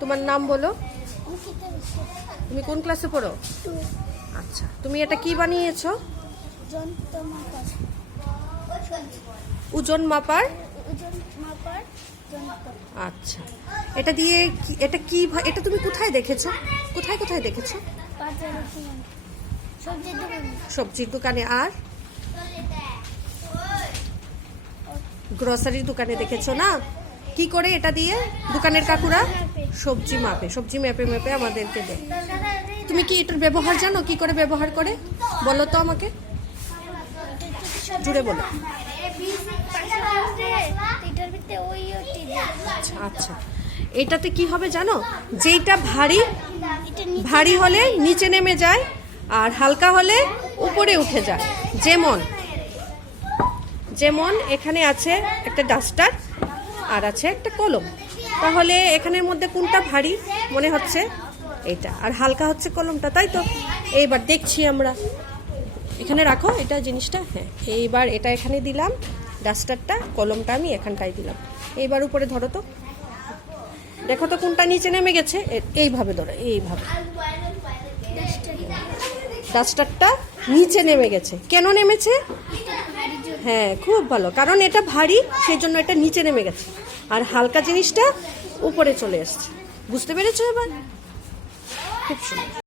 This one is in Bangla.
তোমার নাম বলো। তুমি কোন ক্লাসে পড়ো? আচ্ছা, তুমি এটা কি বানিয়েছো? ওজন মাপার। আচ্ছা, এটা দিয়ে এটা কি, এটা তুমি কোথায় দেখেছো? কোথায় কোথায় দেখেছো? সবজির দোকানে। আর গ্রসারির দোকানে দেখেছো না? কি করে এটা দিয়ে দোকানের কাকুরা সবজি মাপে, সবজি মেপে মেপে আমাদেরকে দেয়। তুমি কি এটার ব্যবহার জানো? কি করে ব্যবহার করে বলো তো আমাকে, জুড়ে বলো। আচ্ছা, এটাতে কি হবে জানো? যেটা ভারী ভারী হলে নিচে নেমে যায়, আর হালকা হলে উপরে উঠে যায়। যেমন যেমন এখানে আছে একটা ডাস্টার আর আছে একটা কলম। তাহলে এখানের মধ্যে কোনটা ভারী মনে হচ্ছে? এটা। আর হালকা হচ্ছে কলমটা, তাই তো? এইবার দেখছি আমরা, এখানে রাখো এটা জিনিসটা। হ্যাঁ, এইবার এটা এখানে দিলাম ডাস্টারটা, কলমটা আমি এখানটায় দিলাম। এইবার উপরে ধরো তো, দেখো তো কোনটা নিচে নেমে গেছে। এইভাবে ধরো, এইভাবে। ডাস্টারটা নিচে নেমে গেছে। কেন নেমেছে? হ্যাঁ, খুব ভালো, কারণ এটা ভারী, সেই জন্য এটা নিচে নেমে গেছে। আর হালকা জিনিসটা উপরে চলে এসছে। বুঝতে পেরেছো এবার? খুব সুন্দর।